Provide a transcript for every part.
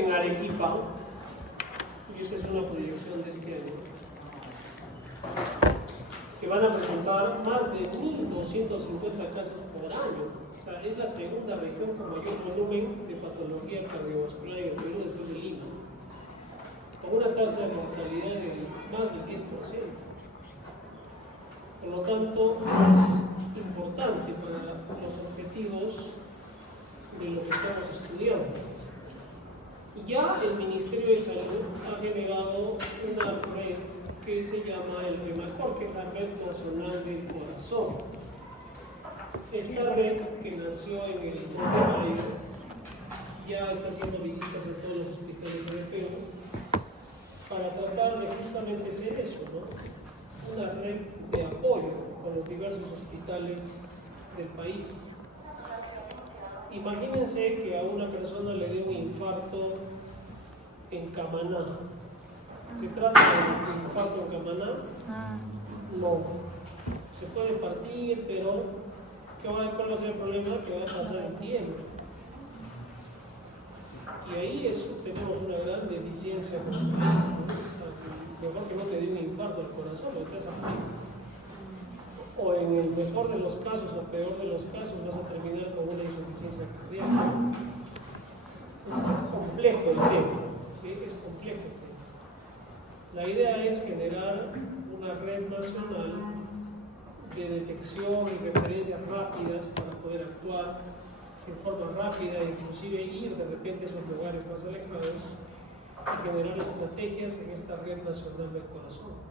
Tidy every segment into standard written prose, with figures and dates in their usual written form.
en Arequipa, y esta es una proyección de este año, se van a presentar más de 1.250 casos por año. O sea, es la segunda región con mayor volumen de patología cardiovascular en el Perú después de Lima, con una tasa de mortalidad de más del 10%. Por lo tanto, es importante para los objetivos de lo que estamos estudiando. Ya el Ministerio de Salud ha generado una red que se llama el REMACOR, que es la Red Nacional del Corazón. Esta red, que nació en el 2 de mayo, ya está haciendo visitas en todos los hospitales del Perú para tratar de justamente hacer eso, ¿no? Una red de apoyo con los diversos hospitales del país. Imagínense que a una persona le dio un infarto en Camaná. ¿Se trata de un infarto en Camaná? No. Se puede partir, pero ¿cuál va a ser el problema? Que va a pasar el tiempo. Y ahí tenemos una gran deficiencia como país, ¿no? Mejor que no te dé un infarto al corazón, lo que estás aquí. O en el mejor de los casos o peor de los casos vas a terminar con una insuficiencia cardíaca. Entonces es complejo el tema, ¿sí? Es complejo el tema. La idea es generar una red nacional de detección y referencias rápidas para poder actuar en forma rápida, inclusive ir de repente a esos lugares más alejados y generar estrategias en esta red nacional del corazón.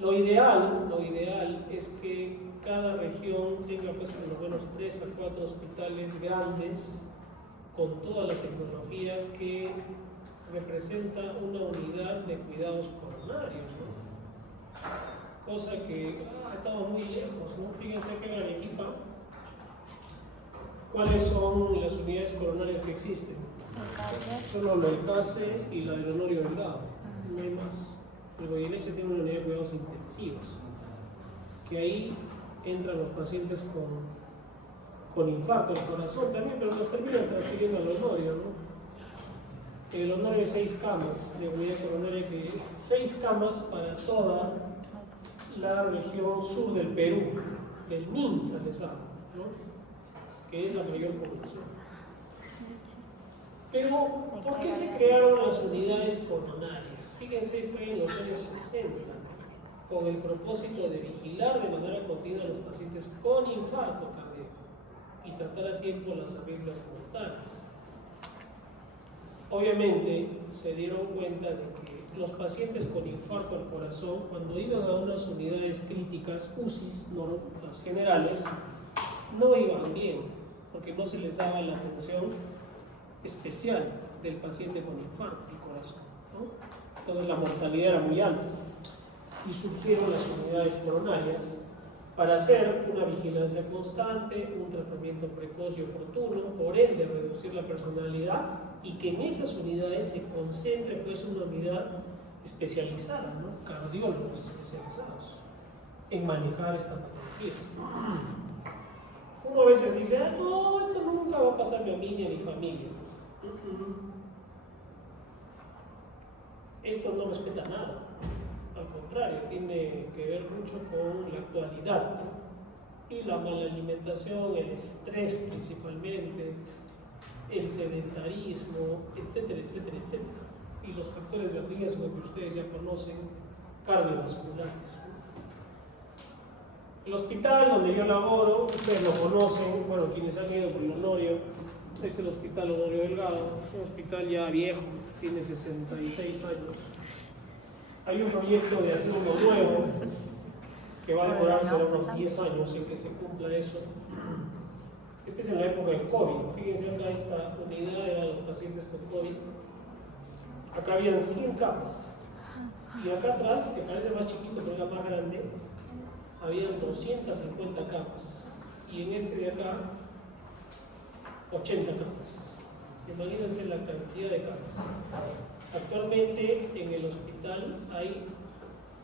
Lo ideal es que cada región tenga pues por lo menos 3 a 4 hospitales grandes con toda la tecnología que representa una unidad de cuidados coronarios, ¿no? Cosa que estamos muy lejos, ¿no? Fíjense que en Arequipa, ¿cuáles son las unidades coronarias que existen? Solo la del CASE y la del Honorio Delgado, no hay más. El Goyeneche tiene una unidad de cuidados intensivos, que ahí entran los pacientes con infarto del corazón también, pero los terminan transfiriendo al Honorio, ¿no? El Honorio es 6 camas de unidad coronaria, 6 camas para toda la región sur del Perú, del Minsa les hablo, ¿no? Que es la mayor población. Pero, ¿por qué se crearon las unidades coronarias? Fíjense, fue en los años 60, con el propósito de vigilar de manera continua a los pacientes con infarto cardíaco y tratar a tiempo las arritmias mortales. Obviamente, se dieron cuenta de que los pacientes con infarto al corazón, cuando iban a unas unidades críticas, UCIs, no, las generales, no iban bien, porque no se les daba la atención especial del paciente con infarto al corazón, ¿no? Entonces la mortalidad era muy alta y surgieron las unidades coronarias para hacer una vigilancia constante, un tratamiento precoz y oportuno, por ende reducir la personalidad y que en esas unidades se concentre pues una unidad especializada, ¿no? Cardiólogos especializados en manejar esta patología. Uno a veces dice, no, esto nunca va a pasarme a mí ni a mi familia. Esto no respeta nada, al contrario, tiene que ver mucho con la actualidad y la mala alimentación, el estrés principalmente, el sedentarismo, etcétera, etcétera, etcétera. Y los factores de riesgo que ustedes ya conocen, cardiovasculares. El hospital donde yo laboro, ustedes lo conocen, bueno, quienes han ido por el Honorio, es el Hospital Honorio Delgado, un hospital ya viejo, tiene 66 años. Hay un proyecto de hacer uno nuevo que va a demorarse unos 10 años en que se cumpla eso. Este es en la época del COVID. Fíjense acá, esta unidad era de los pacientes con COVID. Acá habían 100 camas. Y acá atrás, que parece más chiquito pero era más grande, habían 250 camas. Y en este de acá, 80 camas. Imagínense la cantidad de camas. Actualmente en el hospital hay,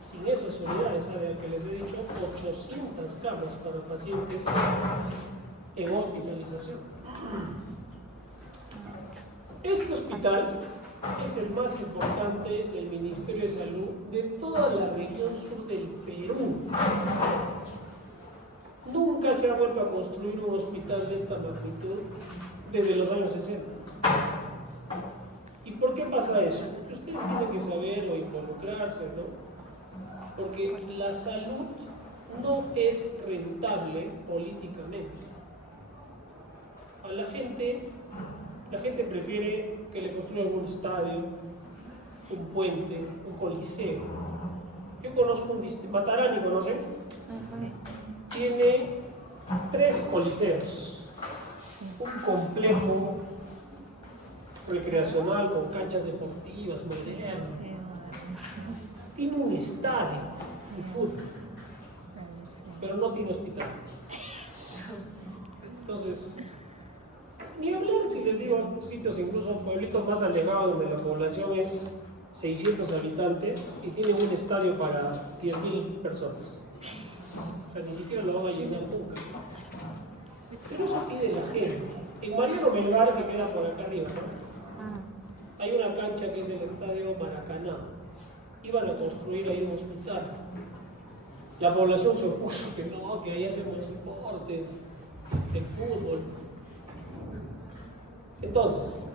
sin esas unidades, ¿saben que les he dicho? 800 camas para pacientes en hospitalización. Este hospital es el más importante del Ministerio de Salud de toda la región sur del Perú. Nunca se ha vuelto a construir un hospital de esta magnitud desde los años 60. ¿Y por qué pasa eso? Ustedes tienen que saber o involucrarse, ¿no? Porque la salud no es rentable políticamente. A la gente prefiere que le construyan un estadio, un puente, un coliseo. Yo conozco un distrito, Matarani, ¿conocen? Tiene 3 coliseos, un complejo recreacional con canchas deportivas modernas, tiene un estadio de fútbol, pero no tiene hospital. Entonces, ni hablar si les digo sitios, incluso pueblitos más alejados donde la población es 600 habitantes y tienen un estadio para 10.000 personas. O sea, ni siquiera lo van a llenar nunca. Pero eso pide la gente. En Mariano Melgar, que queda por acá arriba, hay una cancha que es el Estadio Maracaná. Iban a construir ahí un hospital. La población se opuso que no, que ahí hacemos deporte, el fútbol. Entonces,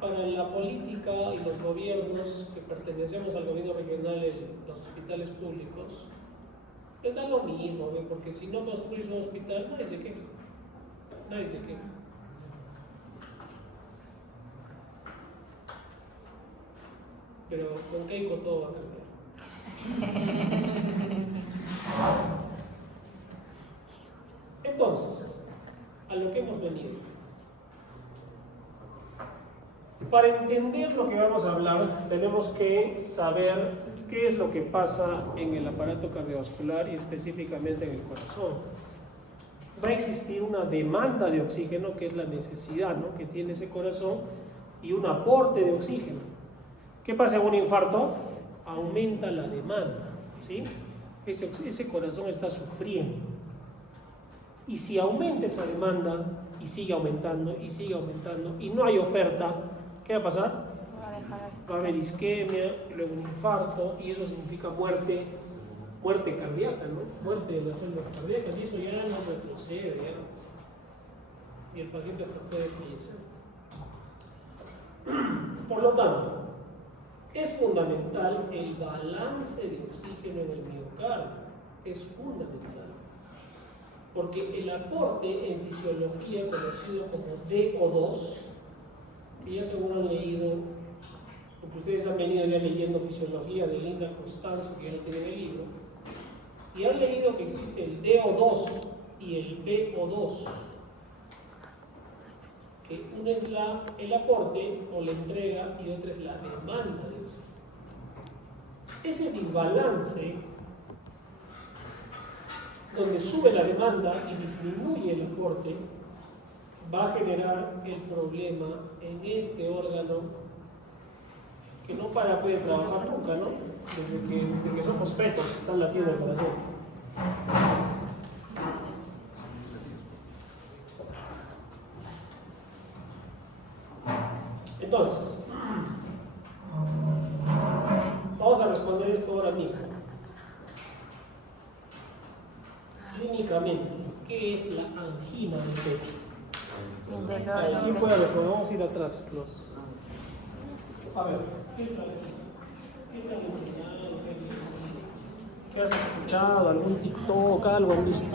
para la política y los gobiernos que pertenecemos al gobierno regional en los hospitales públicos, les da lo mismo, ¿ve? Porque si no construís un hospital, nadie se queja. Nadie se queja. Pero con Keiko todo va a cambiar. Entonces, a lo que hemos venido. Para entender lo que vamos a hablar, tenemos que saber qué es lo que pasa en el aparato cardiovascular y específicamente en el corazón. Va a existir una demanda de oxígeno, que es la necesidad, ¿no?, que tiene ese corazón, y un aporte de oxígeno. ¿Qué pasa en un infarto? Aumenta la demanda, ¿sí? Ese corazón está sufriendo. Y si aumenta esa demanda y sigue aumentando y no hay oferta, ¿qué va a pasar? Va a haber isquemia, luego un infarto, y eso significa muerte cardíaca, ¿no? Muerte de las células cardíacas, y eso ya no retrocede, y el paciente hasta puede fallecer. Por lo tanto, es fundamental el balance de oxígeno en el miocardio, es fundamental, porque el aporte en fisiología conocido como DO2, que ya seguro han leído, porque ustedes han venido ya leyendo fisiología de Linda Costanzo, que ya lo tienen en el libro, y han leído que existe el DO2 y el BO2, que uno es el aporte o la entrega y otra es la demanda de oxígeno. Ese desbalance, donde sube la demanda y disminuye el aporte, va a generar el problema en este órgano que no puede trabajar nunca, ¿no? Desde que somos fetos está latiendo el corazón. Entonces, vamos a responder esto ahora mismo. Clínicamente, ¿qué es la angina del pecho? ¿Quién puede responder? Vamos a ir atrás. A ver, ¿qué tal? ¿Qué te han enseñado? ¿Qué has escuchado? ¿Algún TikTok? ¿Algo han visto?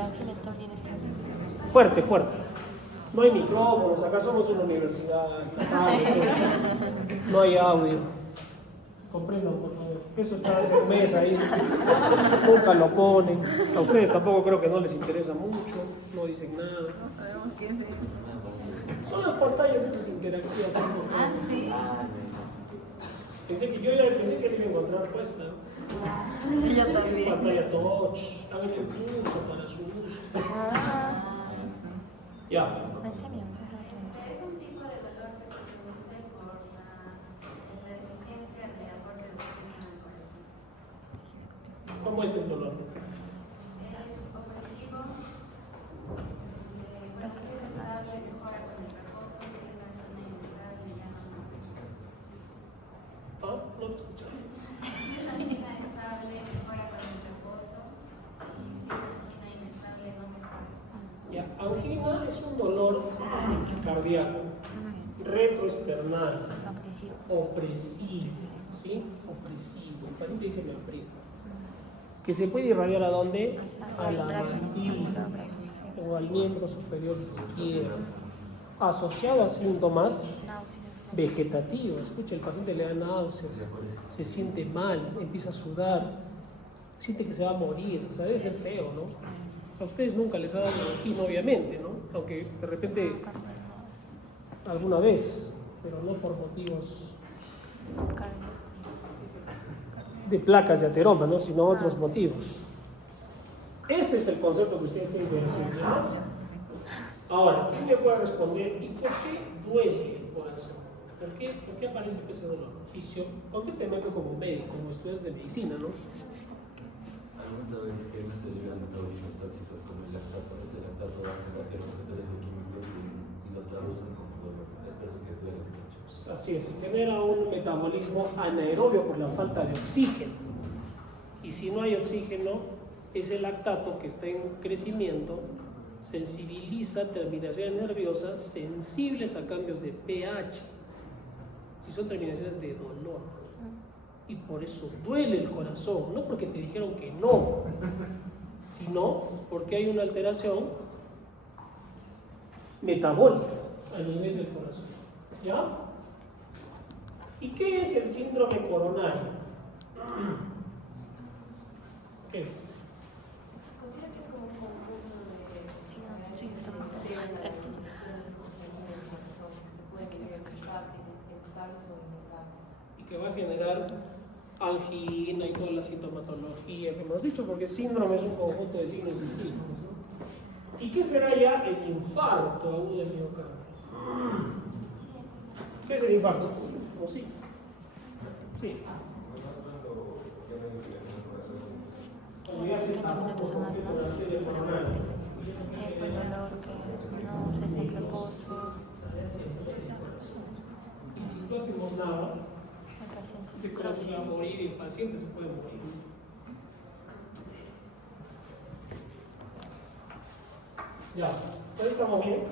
Fuerte. No hay micrófonos, acá somos una universidad estatal, no hay audio. Comprendan, por favor. Eso está hace un mes ahí, nunca lo ponen. A ustedes tampoco creo que no les interesa mucho, no dicen nada. No sabemos quién es. Son las pantallas esas interactivas. Ah, sí. Pensé que le iba a encontrar puesta. Yo Es también. pantalla touch, han hecho curso para su uso. Ya. Es un tipo de dolor que se produce por la deficiencia de aporte de oxígeno en el corazón. ¿Cómo es el dolor? Es opresivo, parece estable, mejora con el reposo, si es inestable ya no escuchar. Si es angina estable, mejora con el reposo. Y si es angina inestable, no mejora. Ya, angina es un dolor cardíaco, retroesternal, opresivo, ¿sí? Opresivo. El paciente dice me aprieta. Que se puede irradiar ¿a dónde? A la mandíbula o al miembro superior izquierdo, asociado a síntomas vegetativos. Escucha, el paciente le da náuseas, se siente mal, empieza a sudar, siente que se va a morir, o sea, debe ser feo, ¿no? A ustedes nunca les ha dado angina, obviamente, ¿no? Aunque de repente alguna vez, pero no por motivos de placas de ateroma, ¿no? Sino otros motivos. Ese es el concepto que ustedes tienen que decir, ¿no? Ahora, ¿quién me puede responder? ¿Y por qué duele el corazón? ¿Por qué aparece ese dolor? Contésteme como médico, como estudiantes de medicina, ¿no? Algunos saben que no se debe a metabolismos tóxicos como el lactato. Este lactato va a generar receptores bioquímicos y los traducen como dolor. Es por eso que duele mucho. Así es, se genera un metabolismo anaerobio por la falta de oxígeno. Y si no hay oxígeno, ese lactato que está en crecimiento sensibiliza terminaciones nerviosas sensibles a cambios de pH. Y son terminaciones de dolor. Y por eso duele el corazón, no porque te dijeron que no, sino porque hay una alteración metabólica a nivel del corazón. ¿Ya? ¿Y qué es el síndrome coronario? ¿Qué es? Considero que es como un conjunto de síntomas que se pueden ver estables o inestables. Y que va a generar angina y toda la sintomatología que hemos dicho, porque síndrome es un conjunto de signos distintos, ¿no? ¿Y qué será ya el infarto agudo del miocardio? ¿Qué es el infarto? ¿O sí? Sí. Cuando ya se tapó por completo la arteria coronaria. Es un dolor que no se hace en reposo. Y si no hacemos nada, ese corazón se va a morir y el paciente se puede morir. Ya, ¿ahí estamos bien?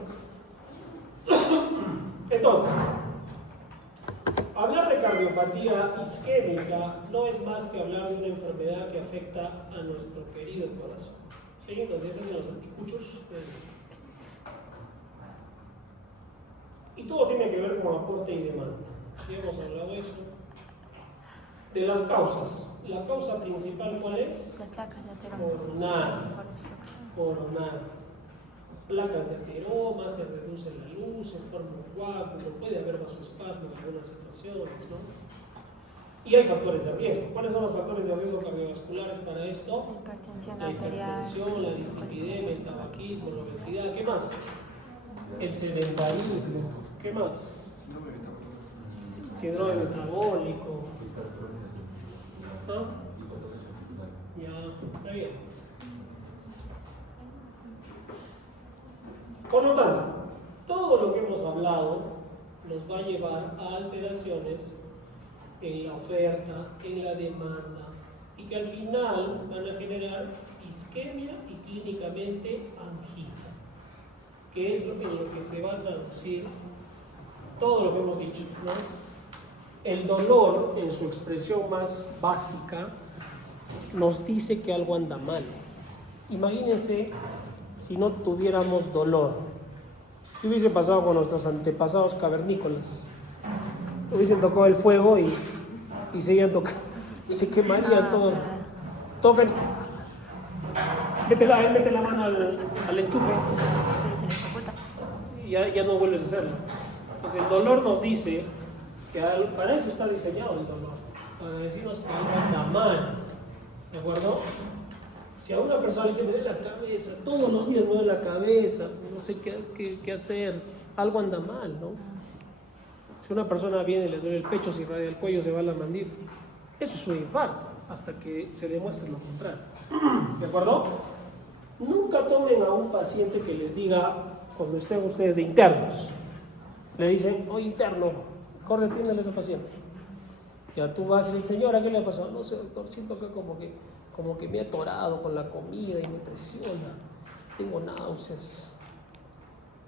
Entonces, hablar de cardiopatía isquémica no es más que hablar de una enfermedad que afecta a nuestro querido corazón. ¿Sí? Donde se hacen los anticuchos. Y todo tiene que ver con aporte y demanda. Ya hemos hablado de eso. De las causas. La causa principal, ¿cuál es? Las placas de ateroma. Coronar. Placas de ateroma, se reduce la luz, se forma un coágulo, puede haber vasoespasmo en algunas situaciones, ¿no? Y hay factores de riesgo. ¿Cuáles son los factores de riesgo cardiovasculares para esto? Hipertensión La arterial. hipertensión, la dislipidemia, el tabaquismo, la obesidad. ¿Qué más? El sedentarismo. ¿Qué más? Síndrome metabólico. ¿Ah? Ya, está bien. Por lo tanto, todo lo que hemos hablado nos va a llevar a alteraciones en la oferta, en la demanda, y que al final van a generar isquemia y clínicamente angina, que es en lo que se va a traducir todo lo que hemos dicho, ¿no? El dolor, en su expresión más básica, nos dice que algo anda mal. Imagínense si no tuviéramos dolor. ¿Qué hubiese pasado con nuestros antepasados cavernícolas? Hubiesen tocado el fuego y seguían tocando. Se quemaría todo. Tocan. Mete la mano al enchufe. Sí, se les oculta. Y ya no vuelves a hacerlo. Entonces el dolor nos dice que para eso está diseñado el dolor. Para decirnos que algo anda mal. ¿De acuerdo? Si a una persona le dice, me duele la cabeza, todos los días me duele la cabeza, no sé qué hacer, algo anda mal, ¿no? Si una persona viene y les duele el pecho, se irradia el cuello, se va a la mandíbula, eso es un infarto, hasta que se demuestre lo contrario. ¿De acuerdo? Nunca tomen a un paciente que les diga, cuando estén ustedes de internos, le dicen, oye interno, corre, atiéndale a ese paciente. Ya tú vas y le dices, señora, ¿qué le ha pasado? No sé, doctor, siento que como que me he atorado con la comida y me presiona. Tengo náuseas.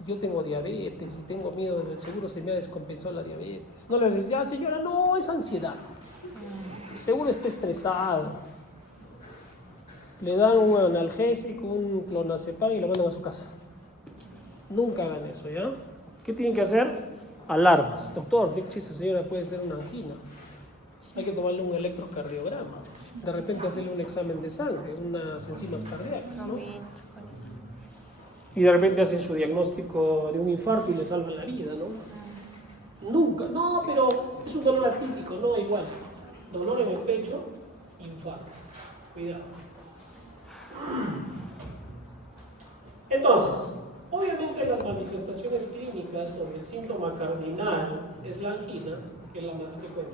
Yo tengo diabetes y tengo miedo del seguro, se me ha descompensado la diabetes. No le dices, ya señora, no, es ansiedad. Seguro está estresado. Le dan un analgésico, un clonazepam y lo mandan a su casa. Nunca hagan eso, ¿ya? ¿Qué tienen que hacer? Alarmas. Doctor, esa señora puede ser una angina. Hay que tomarle un electrocardiograma. De repente hacerle un examen de sangre, unas enzimas cardíacas, ¿no? Y de repente hacen su diagnóstico de un infarto y le salvan la vida, ¿no? Nunca. No, pero es un dolor atípico, no, igual. Dolor en el pecho, infarto. Cuidado. Entonces, obviamente las manifestaciones clínicas donde el síntoma cardinal es la angina, que es la más frecuente,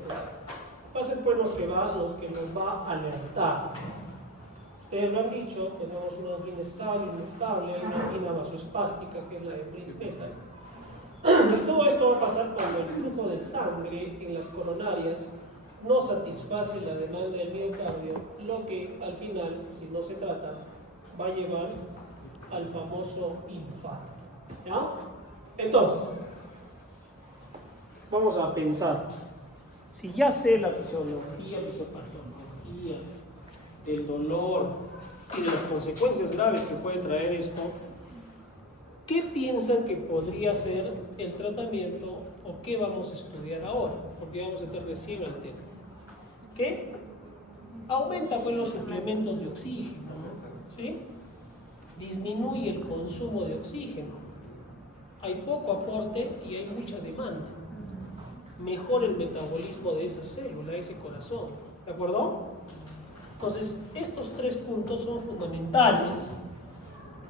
va a ser pues los que nos va a alertar. Ustedes lo han dicho, tenemos una angina estable, inestable, hay una angina vasoespástica, que es la de Prince-Beta. Y todo esto va a pasar cuando el flujo de sangre en las coronarias no satisface la demanda del miocardio, lo que al final, si no se trata, va a llevar al famoso infarto. ¿Ya? Entonces, vamos a pensar, si ya sé la fisiología, fisiopatología, del dolor y de las consecuencias graves que puede traer esto, ¿qué piensan que podría ser el tratamiento o qué vamos a estudiar ahora? Porque vamos a entrar recién al tema. ¿Qué? Aumenta pues los suplementos de oxígeno, ¿no? ¿Sí? Disminuye el consumo de oxígeno. Hay poco aporte y hay mucha demanda. Mejora el metabolismo de esa célula, de ese corazón. ¿De acuerdo? Entonces, estos 3 puntos son fundamentales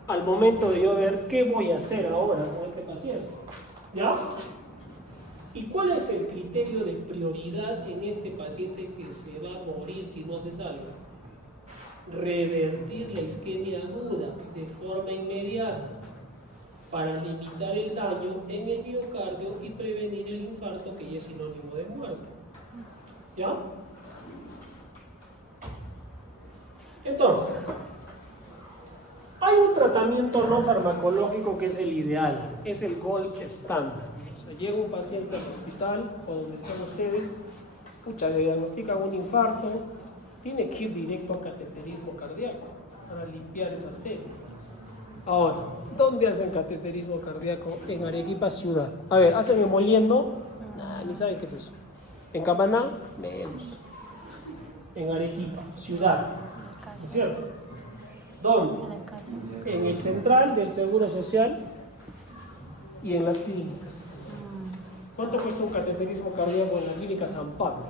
al momento de yo ver qué voy a hacer ahora con este paciente. ¿Ya? ¿Y cuál es el criterio de prioridad en este paciente que se va a morir si no hace algo? Revertir la isquemia aguda de forma inmediata para limitar el daño en el miocardio y prevenir el infarto, que ya es sinónimo de muerte. ¿Ya? Entonces, hay un tratamiento no farmacológico que es el ideal, es el gold standard. O sea, llega un paciente al hospital o donde están ustedes, le diagnostican un infarto, tiene que ir directo a cateterismo cardíaco para limpiar esa arteria. Ahora, ¿dónde hacen cateterismo cardíaco? En Arequipa ciudad. A ver, ¿hacen en Moliendo? Nah, ni saben qué es eso. ¿En Camaná? Menos. En Arequipa, ciudad. ¿No es cierto? ¿Dónde? En el central del Seguro Social y en las clínicas. ¿Cuánto cuesta un cateterismo cardíaco en la clínica San Pablo?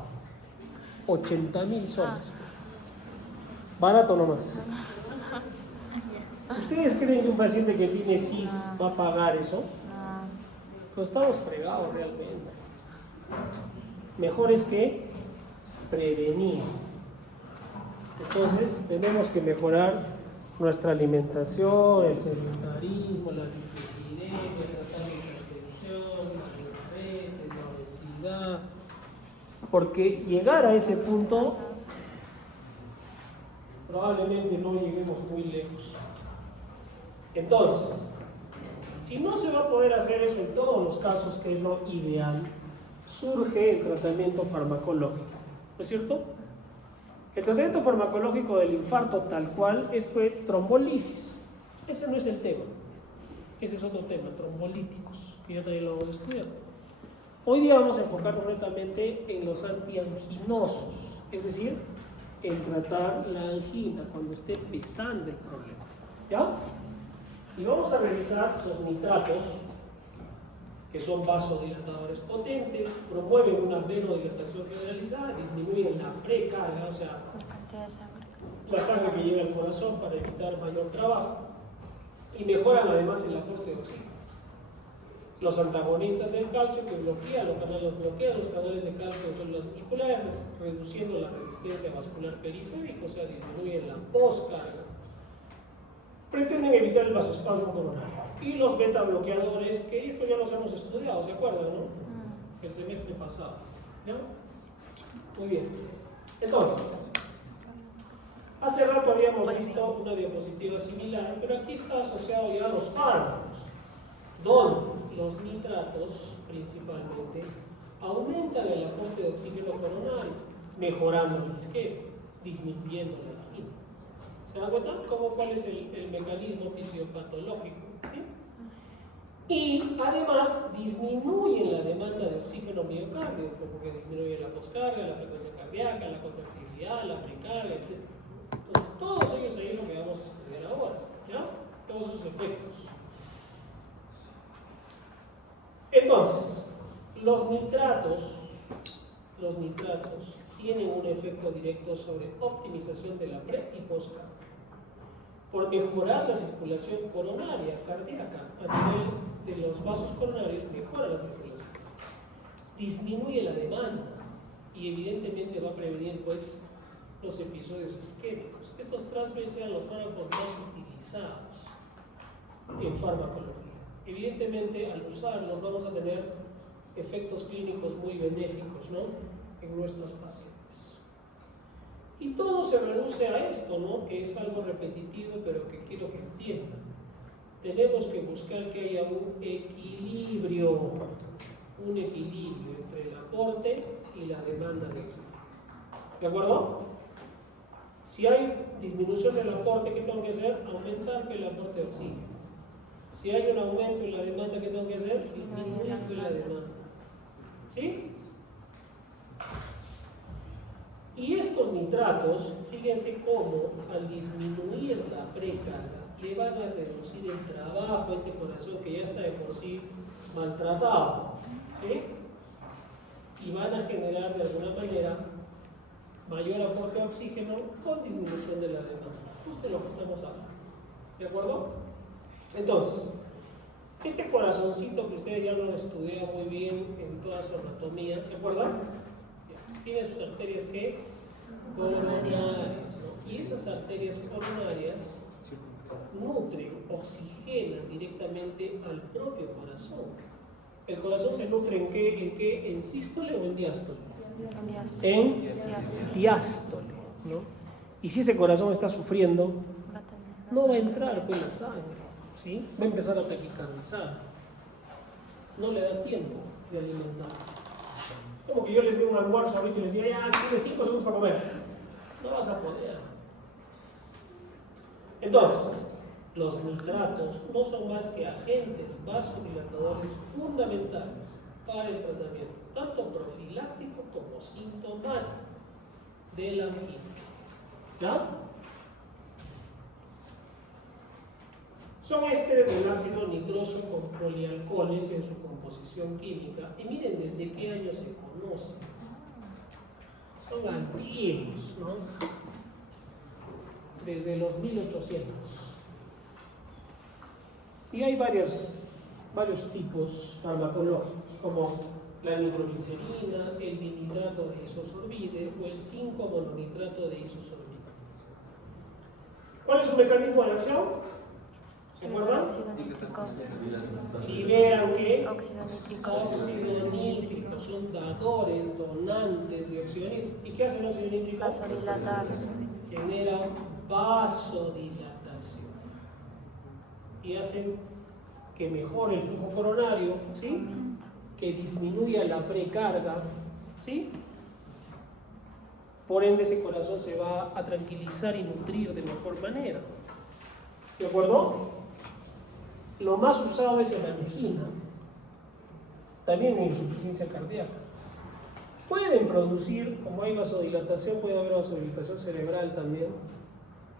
80.000 soles. Barato nomás. ¿Ustedes creen que un paciente que tiene CIS va a pagar eso? Pues estamos fregados realmente. Mejor es que prevenir. Entonces tenemos que mejorar nuestra alimentación, el sedentarismo, la dislipidemia, tratar la hipertensión, la diabetes, la obesidad, porque llegar a ese punto probablemente no lleguemos muy lejos. Entonces, si no se va a poder hacer eso en todos los casos, que es lo ideal, surge el tratamiento farmacológico, ¿no es cierto? El tratamiento farmacológico del infarto tal cual es pues, trombolisis. Ese no es el tema. Ese es otro tema, trombolíticos, que ya también lo vamos a estudiar. Hoy día vamos a enfocarnos netamente en los antianginosos, es decir, en tratar la angina cuando esté pesando el problema. ¿Ya? Y vamos a revisar los nitratos, que son vasodilatadores potentes, promueven una venodilatación generalizada, disminuyen la precarga, o sea, la sangre que llega al corazón para evitar mayor trabajo, y mejoran además el aporte de oxígeno. Los antagonistas del calcio que bloquean los canales de calcio en células musculares, reduciendo la resistencia vascular periférica, o sea, disminuyen la poscarga. Pretenden evitar el vasoespasmo coronario. Y los beta bloqueadores, que esto ya los hemos estudiado, ¿se acuerdan, no? El semestre pasado. ¿Ya? Muy bien. Entonces, hace rato habíamos visto una diapositiva similar, pero aquí está asociado ya a los fármacos, donde los nitratos principalmente aumentan el aporte de oxígeno coronario, mejorando el isquemia, disminuyendo la angina. ¿Se dan cuenta cuál es el mecanismo fisiopatológico? ¿Sí? Y además disminuyen la demanda de oxígeno miocárdico, porque disminuye la poscarga, la frecuencia cardíaca, la contractilidad, la precarga, etc. Entonces, todos ellos ahí es lo que vamos a estudiar ahora, ¿ya? Todos sus efectos. Entonces, los nitratos tienen un efecto directo sobre optimización de la pre y poscarga, por mejorar la circulación coronaria, cardíaca, a nivel de los vasos coronarios, mejora la circulación, disminuye la demanda y evidentemente va a prevenir pues los episodios isquémicos. Estos tres veces sean los fármacos más utilizados en farmacología. Evidentemente, al usarlos vamos a tener efectos clínicos muy benéficos, ¿no?, en nuestros pacientes. Y todo se reduce a esto, ¿no?, que es algo repetitivo, pero que quiero que entiendan. Tenemos que buscar que haya un equilibrio entre el aporte y la demanda de oxígeno. ¿De acuerdo? Si hay disminución del aporte, ¿qué tengo que hacer? Aumentar el aporte de oxígeno. Si hay un aumento en la demanda, ¿qué tengo que hacer? Disminuir la demanda. ¿Sí? Y estos nitratos, fíjense cómo al disminuir la precarga, le van a reducir el trabajo a este corazón que ya está de por sí maltratado. ¿Sí? Y van a generar de alguna manera mayor aporte de oxígeno con disminución de la demanda. Justo lo que estamos hablando. ¿De acuerdo? Entonces, este corazoncito que ustedes ya lo han estudiado muy bien en toda su anatomía, ¿se acuerdan? Tiene sus arterias que coronarias, ¿no? Y esas arterias coronarias nutren, oxigenan directamente al propio corazón. ¿El corazón se nutre en qué? ¿En sístole o en diástole? En diástole, ¿no? Y si ese corazón está sufriendo, no va a entrar con la sangre, ¿sí? Va a empezar a taquicardizar. No le da tiempo de alimentarse. Como que yo les dé un almuerzo ahorita y les diga, ya tienes 5 segundos para comer. No vas a poder. Entonces, los nitratos no son más que agentes vasodilatadores fundamentales para el tratamiento, tanto profiláctico como sintomático de la angina. ¿Ya? Son ésteres del ácido nitroso con polialcoholes en su composición química. Y miren desde qué año se conocen. Son antiguos, ¿no? Desde los 1800. Y hay varios tipos farmacológicos, como la nitroglicerina, el dinitrato de isosorbide o el 5-mononitrato de isosorbide. ¿Cuál es su mecanismo de acción? ¿Se acuerdan? Óxido nítrico. Liberan ¿qué? Óxido nítrico. Óxido nítrico, son dadores, donantes de óxido nítrico. ¿Y qué hace el óxido nítrico? Vasodilatar. Genera vasodilatación y hacen que mejore el flujo coronario, ¿sí? Que disminuya la precarga, ¿sí? Por ende ese corazón se va a tranquilizar y nutrir de mejor manera. ¿De acuerdo? Lo más usado es en angina, también en insuficiencia cardíaca. Pueden producir, como hay vasodilatación, puede haber vasodilatación cerebral también,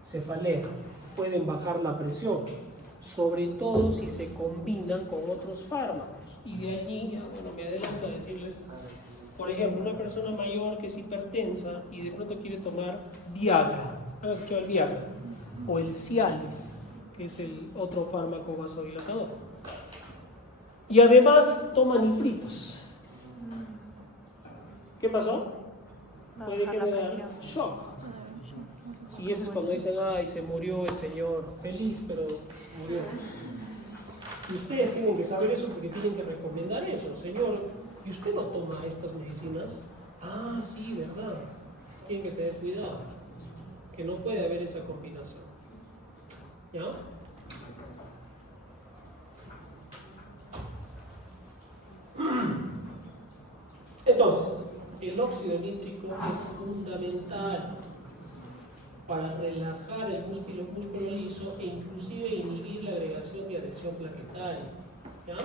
cefalea, pueden bajar la presión, sobre todo si se combinan con otros fármacos. Y de allí, bueno, me adelanto a decirles, por ejemplo, una persona mayor que es hipertensa y de pronto quiere tomar Viagra, ¿han escuchado el Viagra? O el Cialis, que es el otro fármaco vasodilatador. Y además toma nitritos. ¿Qué pasó? Puede generar shock. Y eso es cuando dicen, ay, se murió el señor, feliz, pero murió. Y ustedes tienen que saber eso porque tienen que recomendar eso. Señor, ¿y usted no toma estas medicinas? Ah, sí, verdad. Tienen que tener cuidado, que no puede haber esa combinación. ¿Ya? Entonces, el óxido nítrico es fundamental para relajar el músculo liso e inclusive inhibir la agregación de adhesión plaquetaria. ¿Ya?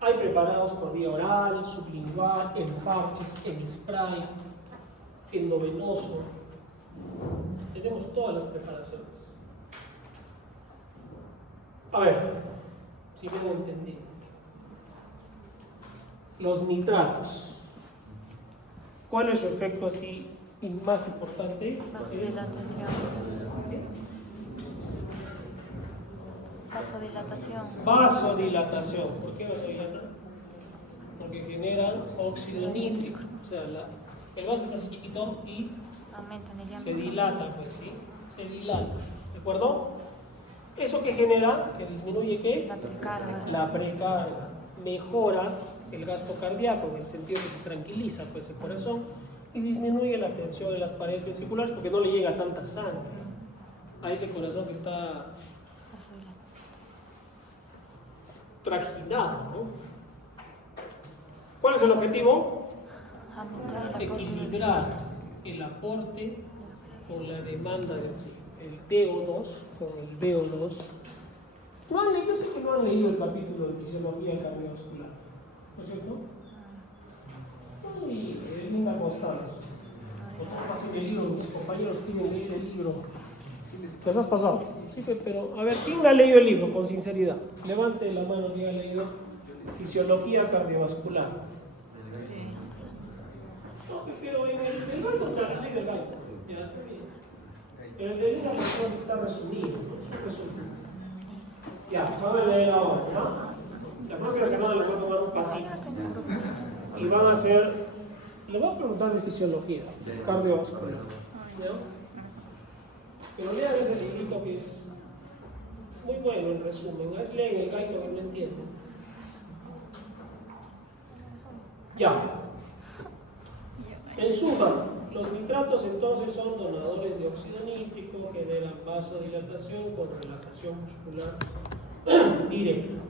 Hay preparados por vía oral, sublingual, en parches, en spray, endovenoso. Tenemos todas las preparaciones. A ver, si me han entendido. Los nitratos. ¿Cuál es su efecto así más importante? Vasodilatación. Vasodilatación. Vasodilatación. ¿Por qué vasodilatan? Porque generan óxido nítrico. O sea, el vaso está así chiquito y Aumentan el se diámetro. dilata, pues sí, se dilata. ¿De acuerdo? ¿Eso que genera? Que disminuye ¿qué? La precarga. La precarga. Mejora el gasto cardíaco, en el sentido que se tranquiliza pues, el corazón y disminuye la tensión de las paredes ventriculares porque no le llega tanta sangre a ese corazón que está trajinado, ¿no? ¿Cuál es el objetivo? Aumentar el aporte de Equilibrar el aporte con la demanda de oxígeno. El DO2 con el VO2. No han leído, yo sé que no han leído el capítulo de fisiología cardiovascular, ¿no es cierto? No leí, es linda González. Pasen el libro, mis compañeros tienen que leer el libro. ¿Les has pasado? Sí, pero a ver, ¿quién ha leído el libro con sinceridad? Levante la mano que ha leído Fisiología cardiovascular. No, pero en el gato está leído el gato. Ya, está bien. Pero el de libro está resumido. Ya, van a leer ahora, ¿no? La próxima semana les voy a tomar un pasito. Y van a hacer, les voy a preguntar de fisiología cardiovascular. ¿No? Pero lean ese librito que es muy bueno en resumen. A veces leen el gaito que no entienden. Ya. En suma, los nitratos entonces son donadores de óxido nítrico, generan vasodilatación con relajación muscular directa.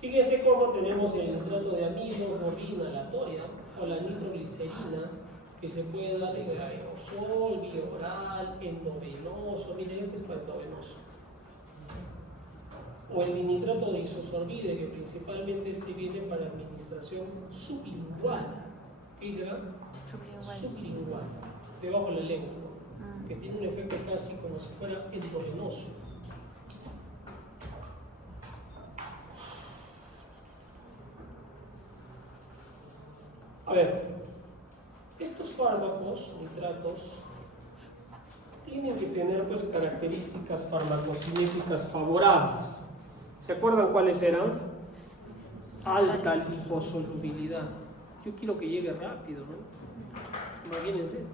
Fíjense cómo tenemos el nitrato de amido, bobina aleatoria o la nitroglicerina que se puede dar en el aerosol, vía oral, endovenoso. Miren, este es para endovenoso. O el dinitrato de isosorbide, que principalmente viene para administración sublingual. ¿Qué dice acá? sublingual. Sublingual, debajo de la lengua, que tiene un efecto casi como si fuera endovenoso. A ver, estos fármacos, nitratos, tienen que tener pues características farmacocinéticas favorables. ¿Se acuerdan cuáles eran? Alta liposolubilidad. Yo quiero que llegue rápido, ¿no? Imagínense.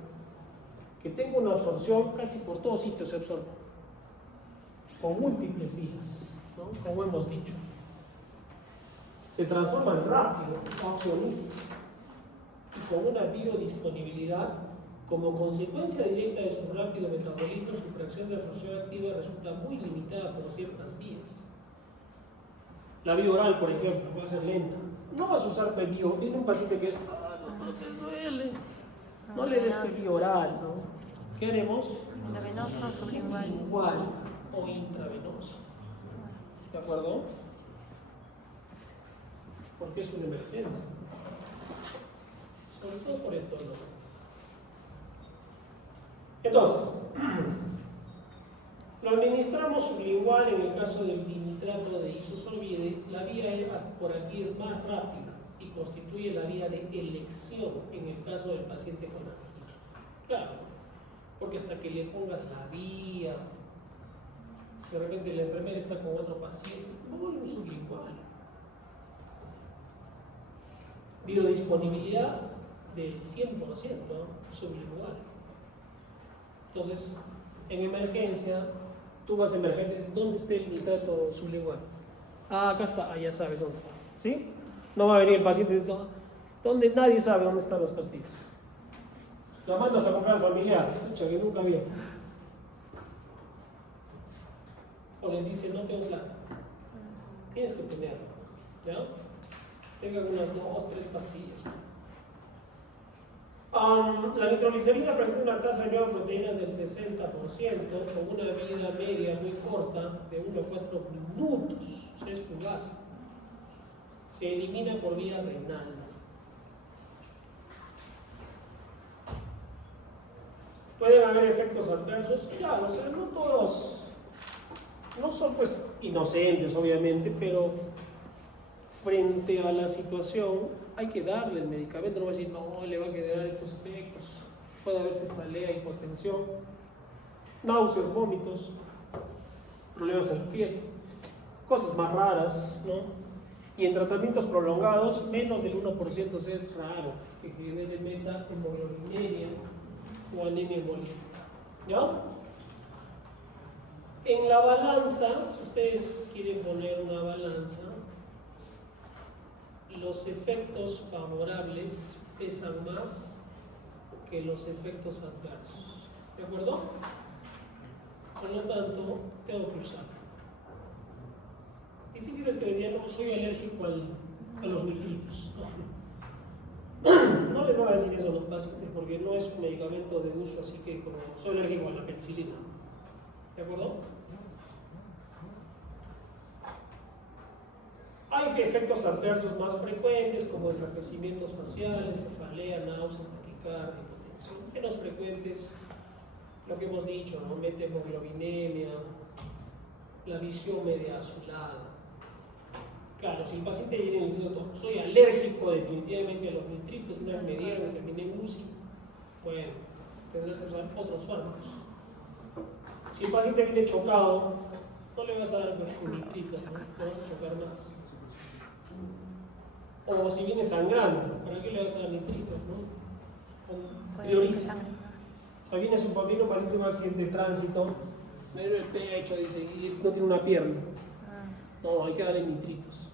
Que tenga una absorción casi por todos sitios se absorbe. Con múltiples vías, ¿no? Como hemos dicho. Se transforman rápido, óxido nítrico, y con una biodisponibilidad. Como consecuencia directa de su rápido metabolismo, su fracción de absorción activa resulta muy limitada por ciertas vías. La vía oral, por ejemplo, va a ser lenta. No vas a usar pebio. Viene un paciente que no te duele. No le des pebio oral, ¿no? ¿Qué haremos? Endovenoso o sublingual. Sublingual o intravenoso. ¿De acuerdo? Porque es una emergencia. Sobre todo por el dolor. Entonces, lo administramos sublingual en el caso del dinitrato de isosorbide. La vía por aquí es más rápida y constituye la vía de elección en el caso del paciente con angina. Claro, porque hasta que le pongas la vía, de repente la enfermera está con otro paciente, no es un sublingual. Biodisponibilidad del 100% sublingual. Entonces, en emergencia, tú vas a emergencias, ¿dónde está el nitrato sublingual? Ah, acá está, ya sabes dónde está, ¿sí? No va a venir el paciente y dice, donde nadie sabe dónde están las pastillas. La mandas a comprar al familiar, pucha, que nunca vio. O les dice, no tengo plata. Tienes que tenerlo, ¿ya? Tengan unas 2, 3 pastillas. La nitroglicerina presenta una tasa de nuevas proteínas del 60%, con una vida media muy corta, de 1 a 4 minutos. O sea, es fugaz. Se elimina por vía renal. ¿Pueden haber efectos adversos? Claro, o sea, no todos, no son pues inocentes obviamente, pero frente a la situación hay que darle el medicamento, no va a decir, no, le va a quedar estos efectos. Puede haber cefalea, hipotensión, náuseas, vómitos, problemas en la piel, cosas más raras, ¿no? Y en tratamientos prolongados, menos del 1% es raro que genere meta-hemoglobinemia o anemia hemolítica, ¿ya? En la balanza, si ustedes quieren poner una balanza, los efectos favorables pesan más que los efectos adversos, ¿de acuerdo? Por lo tanto, tengo que usarlo. Difícil es que les digan, no, soy alérgico a los nitritos, no les voy a decir eso a los pacientes porque no es un medicamento de uso, así que como soy alérgico a la penicilina, ¿de acuerdo? Hay efectos adversos más frecuentes como enrojecimientos faciales, cefalea, náuseas, taquicardia, hipotensión. Menos frecuentes, lo que hemos dicho, ¿no? Meta-hemoglobinemia, la visión media azulada. Claro, si el paciente viene diciendo, soy alérgico definitivamente a los nitritos, una vez me dieron, terminé en UCI, bueno, tendrás que usar otros fármacos. Si el paciente viene chocado, no le vas a dar nitritos, ¿no? Le vas a chocar más. O si viene sangrando, ¿para qué le vas a dar nitritos, no? Prioriza. O sea, viene un paciente con un accidente de tránsito, me duele el pecho, dice, y no tiene una pierna. No, hay que darle nitritos.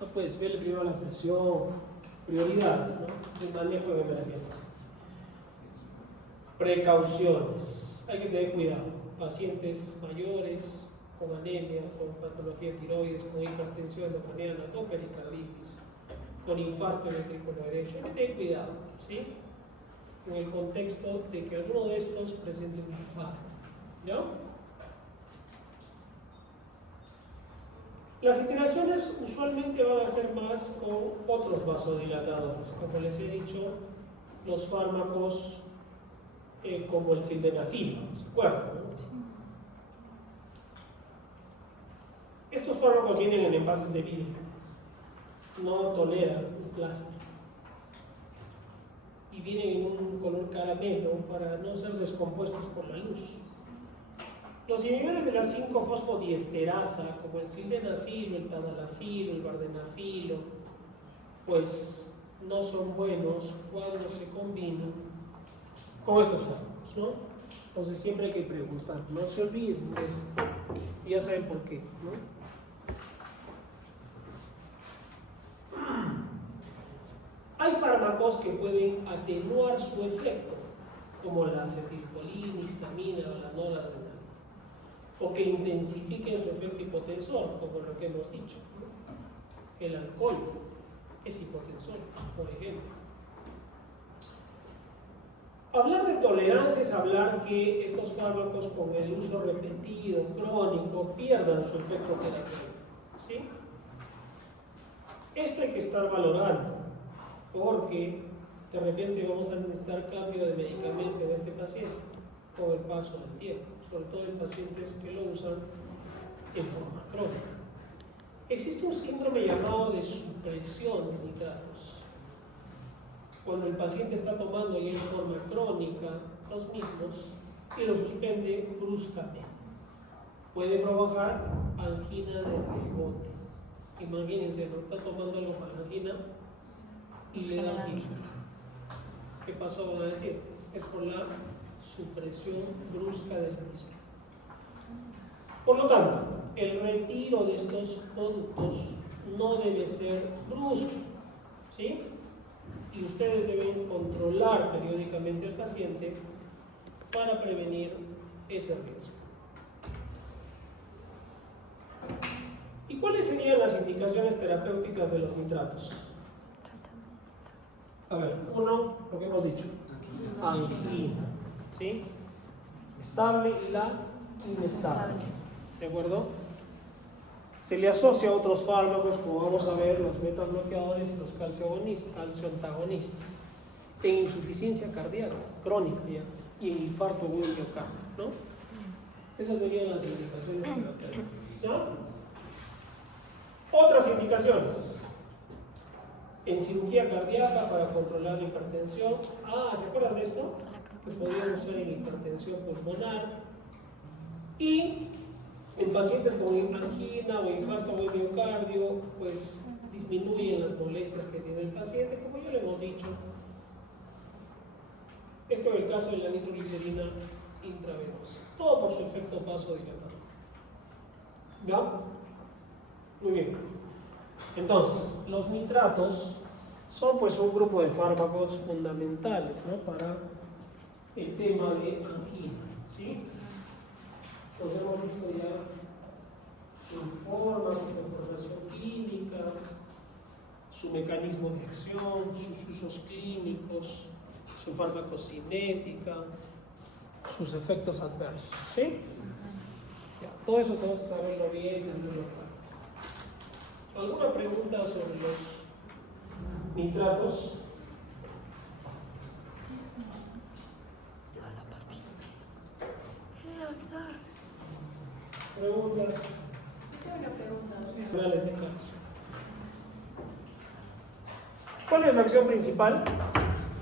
No puedes verle primero la presión, prioridades, ¿no? El manejo de emergencia. Precauciones. Hay que tener cuidado. Pacientes mayores, con anemia, con patología de tiroides, con hipertensión endocraniana, con pericarditis, con infarto ventrículo derecho. Hay que tener cuidado, ¿sí? En el contexto de que alguno de estos presente un infarto, ¿no? Las interacciones usualmente van a ser más con otros vasodilatadores, como les he dicho, los fármacos como el sildenafil, ¿se acuerdan? Estos fármacos vienen en envases de vidrio, no toleran el plástico y vienen en un color caramelo para no ser descompuestos por la luz. Los inhibidores de la 5-fosfodiesterasa, como el sildenafil, el tadalafil, el vardenafilo, pues no son buenos cuando se combinan con estos fármacos, ¿no? Entonces siempre hay que preguntar, no se olviden de esto, y ya saben por qué, ¿no? Hay fármacos que pueden atenuar su efecto, como la acetilcolina, histamina o la noradrenalina, o que intensifiquen su efecto hipotensor, como lo que hemos dicho, ¿no? El alcohol es hipotensor, por ejemplo. Hablar de tolerancia es hablar que estos fármacos con el uso repetido, crónico, pierdan su efecto terapéutico, ¿sí? Esto hay que estar valorando, porque de repente vamos a necesitar cambio de medicamento en este paciente con el paso del tiempo, sobre todo en pacientes que lo usan en forma crónica. Existe un síndrome llamado de supresión de nitratos. Cuando el paciente está tomando ya en forma crónica los mismos y lo suspende bruscamente, puede provocar angina de rebote. Imagínense, no está tomando algo para angina y le da angina. ¿Qué pasó? Van a decir, es por la supresión brusca del mismo. Por lo tanto, el retiro de estos productos no debe ser brusco, ¿sí? y ustedes deben controlar periódicamente al paciente para prevenir ese riesgo. ¿Y cuáles serían las indicaciones terapéuticas de los nitratos? A ver, uno, lo que hemos dicho, angina, ¿sí? Estable y la inestable, ¿de acuerdo? Se le asocia a otros fármacos, como vamos a ver, los betabloqueadores y los calcioantagonistas, en insuficiencia cardíaca crónica ya, y en infarto agudo de miocardio, ¿no? Esas serían las indicaciones terapéuticas, ¿ya? Otras indicaciones. En cirugía cardíaca para controlar la hipertensión. ¿Se acuerdan de esto? Que podrían usar en hipertensión pulmonar. Y en pacientes con angina o infarto o miocardio, pues disminuyen las molestias que tiene el paciente, como ya le hemos dicho. Esto es el caso de la nitroglicerina intravenosa. Todo por su efecto vasodilatador. ¿Ya? Muy bien. Entonces, los nitratos son pues un grupo de fármacos fundamentales, ¿no?, para el tema de angina, ¿sí? Entonces hemos visto ya su forma, su conformación química, su mecanismo de acción, sus usos clínicos, su farmacocinética, sus efectos adversos, ¿sí? Ya, todo eso tenemos que saberlo bien y tenerlo claro. ¿Alguna pregunta sobre los nitratos? Preguntas. Tengo una pregunta. Canales de calcio. ¿Cuál es la acción principal?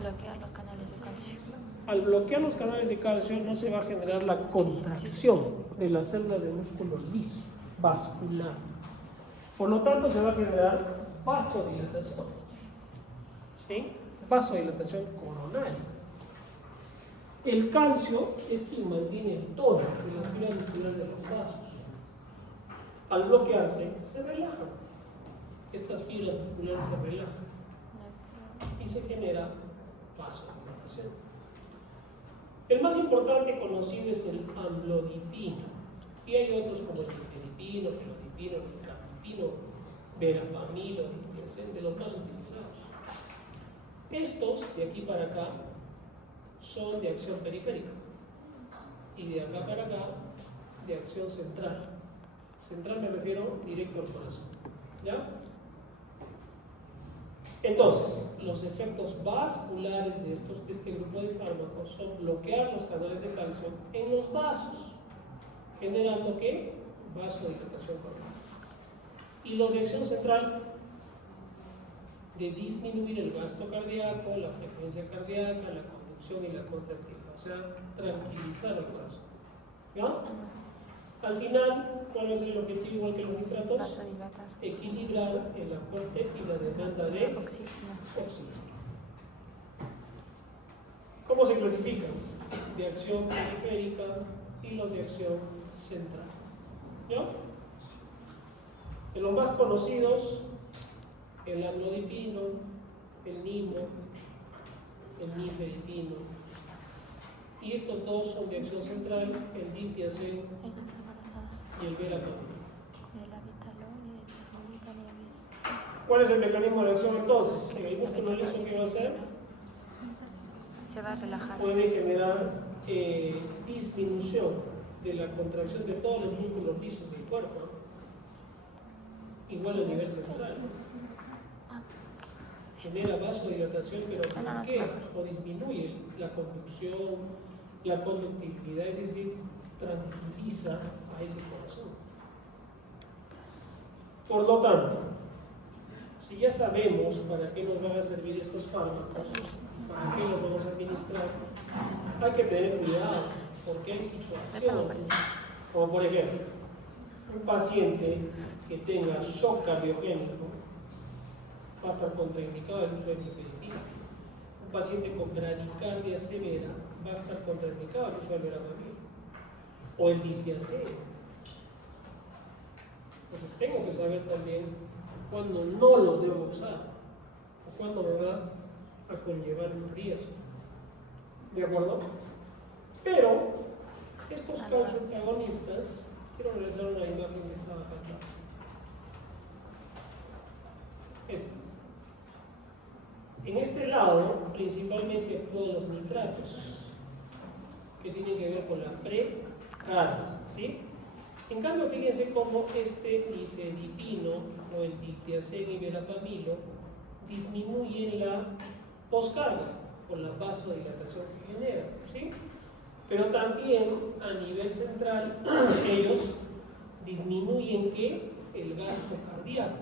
Bloquear los canales de calcio. Al bloquear los canales de calcio no se va a generar la contracción de las células de músculo liso, vascular. Por lo tanto, se va a generar vasodilatación. ¿Sí? Vasodilatación coronaria. El calcio es quien mantiene el tono de las fibras musculares de los vasos. Al bloquearse, se relajan. Estas fibras musculares se relajan y se genera vasodilatación. El más importante conocido es el amlodipino, y hay otros como el difenidipino, felodipino, nicardipino, verapamilo, de los más utilizados. Estos, de aquí para acá, son de acción periférica, y de acá para acá, de acción central. Central me refiero directo al corazón, ¿ya? Entonces, los efectos vasculares de este grupo de fármacos son bloquear los canales de calcio en los vasos, generando ¿qué? Vasodilatación coronaria. Y los de acción central, de disminuir el gasto cardíaco, la frecuencia cardíaca, la conducción y la contractilidad, o sea, tranquilizar el corazón. ¿Ya? Al final, ¿cuál es el objetivo igual que los nitratos? Vasodilatar. Equilibrar el aporte y la demanda de Oxígeno. oxígeno. ¿Cómo se clasifican? De acción periférica y los de acción central. ¿Ya? De los más conocidos, el amlodipino, el nimo, el nifedipino. Y estos dos son de acción central, el diltiazem y el verapamil. ¿Cuál es el mecanismo de acción entonces? En el músculo liso, ¿qué va a hacer? Se va a relajar. Puede generar disminución de la contracción de todos los músculos lisos del cuerpo, igual a nivel central. Genera vasodilatación, pero bloquea o disminuye la conducción, la conductividad, es decir, tranquiliza a ese corazón. Por lo tanto, si ya sabemos para qué nos van a servir estos fármacos, para qué los vamos a administrar, hay que tener cuidado, porque hay situaciones, como por ejemplo, un paciente que tenga shock cardiogénico va a estar contraindicado el uso de nifedipina. Un paciente con bradicardia severa va a estar contraindicado el uso del verapamil o el diltiazem. Entonces tengo que saber también cuándo no los debo usar o cuándo me va a conllevar un riesgo. ¿De acuerdo? Pero estos calcioantagonistas, quiero regresar a una imagen que estaba acá atrás. En este lado, principalmente actúan los nitratos, que tienen que ver con la precarga, ¿sí? En cambio, fíjense cómo este nifedipino o el dictiacén y verapamilo disminuyen la poscarga por la vasodilatación que genera, ¿sí? Pero también a nivel central ellos disminuyen ¿qué? El gasto cardíaco.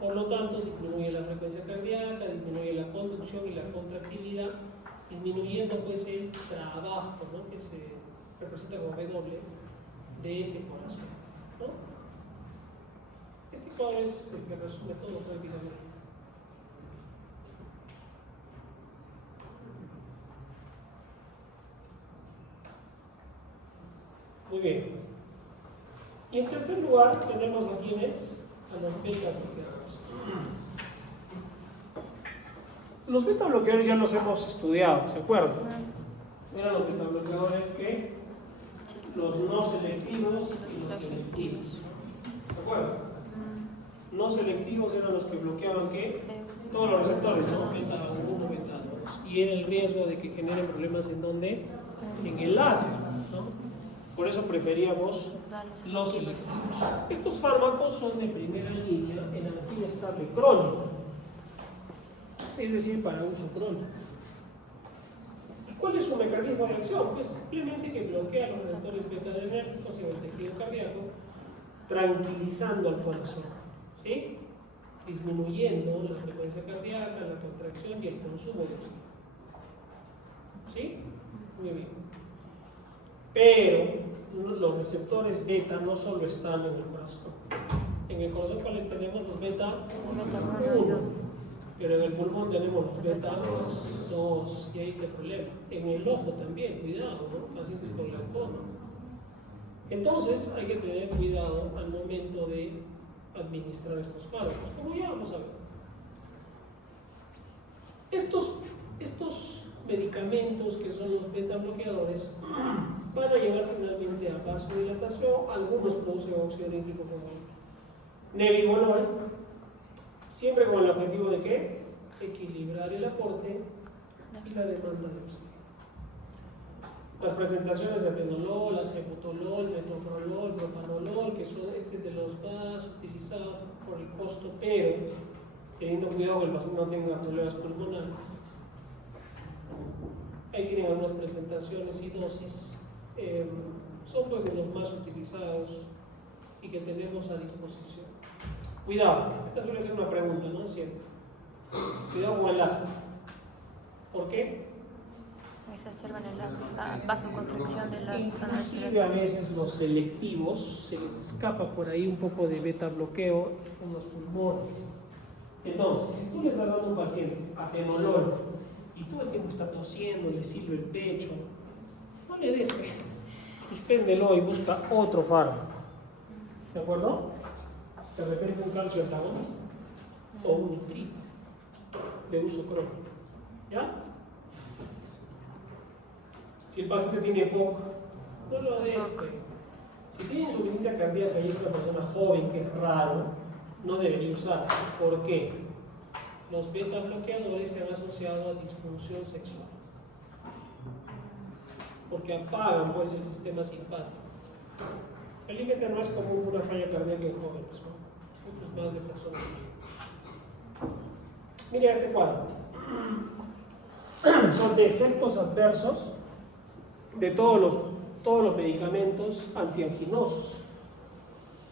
Por lo tanto, disminuye la frecuencia cardíaca, disminuye la conducción y la contractilidad, disminuyendo pues el trabajo, ¿no? Que se representa como W de ese corazón, ¿no? Este cuadro es el que resume todo prácticamente. Muy bien. Y en tercer lugar tenemos a quienes, a los beta bloqueadores. Los beta bloqueadores ya los hemos estudiado, ¿se acuerdan? Eran los beta bloqueadores que los no selectivos y los selectivos. ¿Se acuerdan? No selectivos eran los que bloqueaban ¿qué? Todos los receptores, ¿no? Beta 1, beta 2. Y era el riesgo de que generen problemas en donde? En el láser, ¿no? Por eso preferíamos los selectivos. Estos fármacos son de primera línea en angina estable crónica, es decir, para uso crónico. ¿Y cuál es su mecanismo de acción? Pues simplemente que bloquea los receptores beta-adrenérgicos y el tejido cardíaco, tranquilizando al corazón, ¿sí? Disminuyendo la frecuencia cardíaca, la contracción y el consumo de oxígeno. ¿Sí? Muy bien. Pero los receptores beta no solo están en el corazón. En el corazón, ¿cuáles tenemos? Los beta 1. Pero en el pulmón tenemos los beta 2. Y ahí está el problema. En el ojo también, cuidado, ¿no? Pacientes con glaucoma. Entonces hay que tener cuidado al momento de administrar estos fármacos, como ya vamos a ver. Estos medicamentos que son los beta bloqueadores van a llegar finalmente a vasodilatación. Algunos producen óxido nítrico como nebivolol, siempre con el objetivo de ¿qué? Equilibrar el aporte y la demanda de oxígeno. Las presentaciones de atenolol, acebutolol, metoprolol, propanolol, que son de los más utilizados por el costo, pero teniendo cuidado que el paciente no tenga problemas pulmonares. Ahí tienen algunas presentaciones y dosis, son pues de los más utilizados y que tenemos a disposición. Cuidado, esta suele ser una pregunta, ¿no? Siempre. Cuidado con el asma. ¿Por qué? Exacerban la vasoconstricción de las zonas Inclusive respiratorias. a veces los selectivos se les escapa por ahí un poco de beta bloqueo en los pulmones. Entonces, si tú le estás dando a un paciente atenolol y todo el tiempo está tosiendo, le sirve el pecho, no le des, suspéndelo y busca otro fármaco. ¿De acuerdo? Te refieres a un calcio antagonista o un nitrito de uso crónico. ¿Ya? Si el paciente tiene EPOC, no lo des. Si tiene insuficiencia cardíaca y es una persona joven, que es raro, no debería usarse. ¿Por qué? Los beta bloqueadores se han asociado a disfunción sexual, porque apagan pues el sistema simpático. Felizmente no es común una falla cardíaca en jóvenes, ¿no? Esto es más de personas. Mira este cuadro. Son de efectos adversos de todos los medicamentos antianginosos.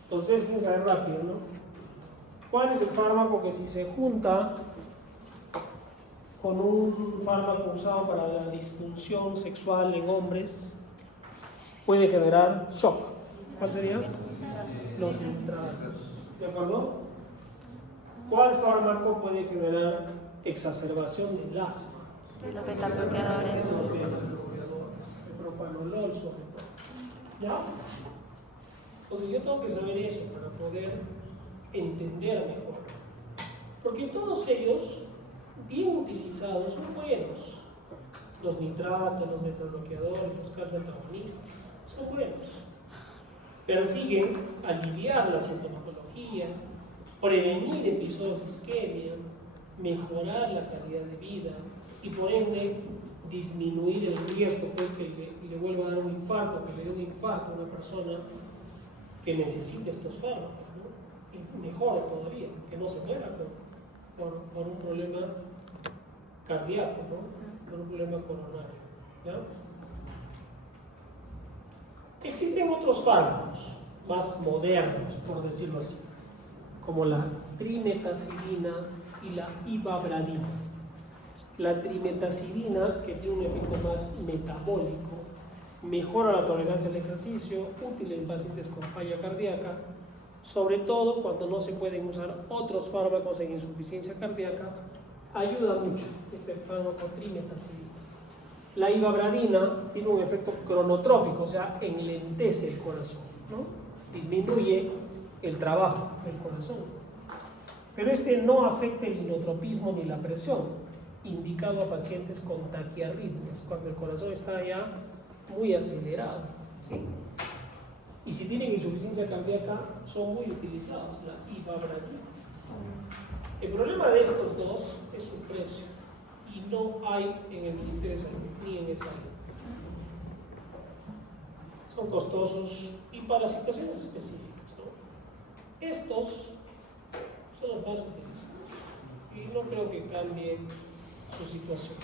Entonces, quieren saber rápido, ¿no? ¿Cuál es el fármaco que si se junta con un fármaco usado para la disfunción sexual en hombres puede generar shock? ¿Cuál sería? Los nitratos. ¿De acuerdo? ¿Cuál fármaco puede generar exacerbación del asma? Los beta bloqueadores. Los beta bloqueadores. El propanolol sobre todo. ¿Ya? Entonces yo tengo que saber eso para poder entender mejor. Porque todos ellos bien utilizados, son buenos. Los nitratos, los metabloqueadores, los carboantagonistas, son buenos. Persiguen aliviar la sintomatología, prevenir episodios de isquemia, mejorar la calidad de vida y por ende disminuir el riesgo pues, que le vuelva a dar un infarto, que le dé un infarto a una persona que necesite estos fármacos, ¿no? Y mejor todavía, que no se muera por un problema cardíaco, ¿no? Por un problema coronario. ¿Ya? Existen otros fármacos más modernos, por decirlo así, como la trimetazidina y la ivabradina. La trimetazidina, que tiene un efecto más metabólico, mejora la tolerancia al ejercicio, útil en pacientes con falla cardíaca, sobre todo cuando no se pueden usar otros fármacos en insuficiencia cardíaca, ayuda mucho este fármaco trimetazidina. La ivabradina tiene un efecto cronotrópico, o sea, enlentece el corazón, ¿no? Disminuye el trabajo del corazón. Pero este no afecta el inotropismo ni la presión, indicado a pacientes con taquiarritmias, cuando el corazón está ya muy acelerado, ¿sí? Y si tienen insuficiencia cardíaca, son muy utilizados, la ivabradina. El problema de estos dos es su precio, y no hay en el Ministerio de Salud, ni en esa área. Son costosos y para situaciones específicas, ¿no? Estos son los más utilizados y no creo que cambie su situación.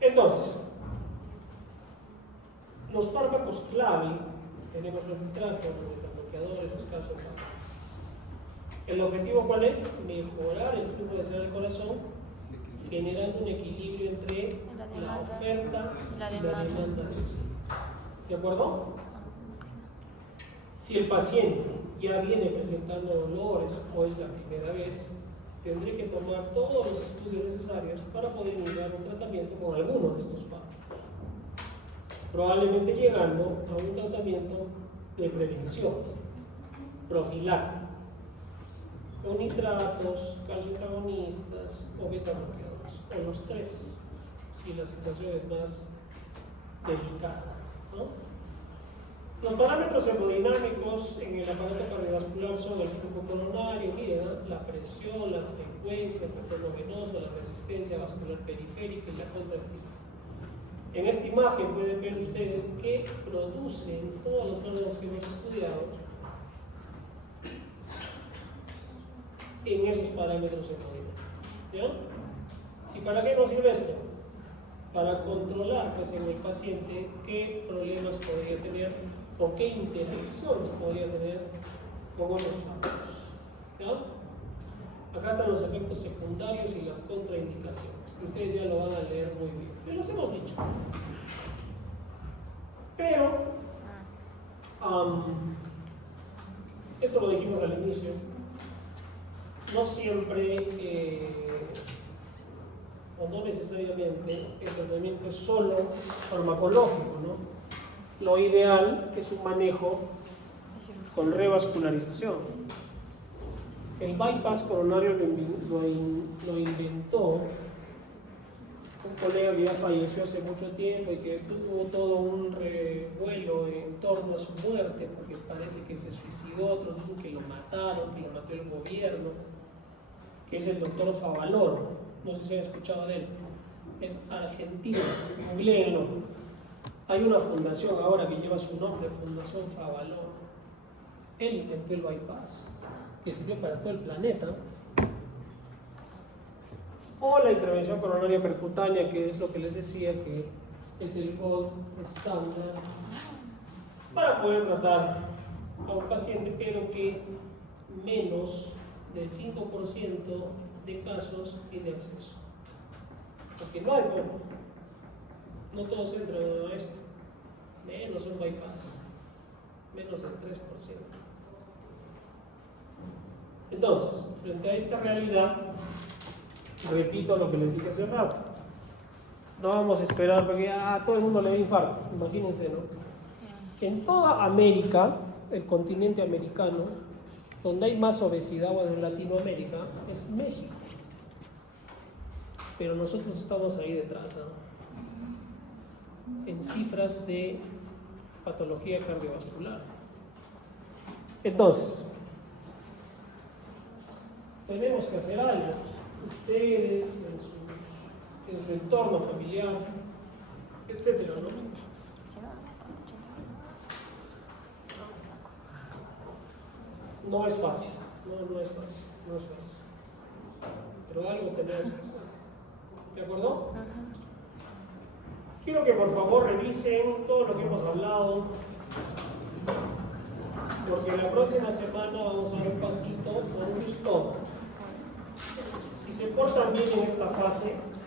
Entonces, los fármacos clave, tenemos los nitratos, los metabloqueadores, los carboantagonistas. ¿El objetivo cuál es? Mejorar el flujo de sangre del corazón, generando un equilibrio entre la oferta y la demanda de oxígeno. ¿De acuerdo? Si el paciente ya viene presentando dolores o es la primera vez, tendré que tomar todos los estudios necesarios para poder iniciar un tratamiento con alguno de estos fármacos. Probablemente llegando a un tratamiento de prevención, profiláctico, con nitratos, calcioantagonistas o beta-bloqueadores, o los tres, si la situación es más delicada, ¿no? Los parámetros hemodinámicos en el aparato cardiovascular son el flujo coronario, miren, la presión, la frecuencia, el retorno venoso, la resistencia vascular periférica y la contractilidad. En esta imagen pueden ver ustedes que producen todos los fármacos que hemos estudiado en esos parámetros hemodinámicos. ¿Ya? ¿Y para qué nos sirve esto? Para controlar pues, en el paciente qué problemas podría tener o qué interacciones podría tener con otros fármacos. ¿Ya? Acá están los efectos secundarios y las contraindicaciones. Ustedes ya lo van a leer muy bien. Ya los hemos dicho. Pero, esto lo dijimos al inicio, no siempre o no necesariamente el tratamiento es solo farmacológico, ¿no? Lo ideal es un manejo con revascularización. El bypass coronario lo inventó un colega que ya falleció hace mucho tiempo y que tuvo todo un revuelo en torno a su muerte porque parece que se suicidó, otros dicen que lo mataron, que lo mató el gobierno, que es el doctor Favaloro. No sé si han escuchado de él. Es argentino, googleenlo. Hay una fundación ahora que lleva su nombre, Fundación Favaloro. Él inventó el bypass, que sirvió para todo el planeta. O la intervención coronaria percutánea, que es lo que les decía que es el gold estándar para poder tratar a un paciente, pero que menos del 5% de casos tiene acceso. Porque no hay poco. No todos entran a esto. Menos un bypass. Menos del 3%. Entonces, frente a esta realidad, repito lo que les dije hace rato. No vamos a esperar porque a todo el mundo le da infarto. Imagínense, ¿no? En toda América, el continente americano, donde hay más obesidad en Latinoamérica es México. Pero nosotros estamos ahí detrás, ¿no? En cifras de patología cardiovascular. Entonces, tenemos que hacer algo. Ustedes, en su entorno familiar, etcétera, ¿no? No es fácil, no es fácil. Pero algo tenemos que hacer. ¿De acuerdo? Quiero que por favor revisen todo lo que hemos hablado, porque la próxima semana vamos a dar un pasito por un todo. Si se portan bien en esta fase,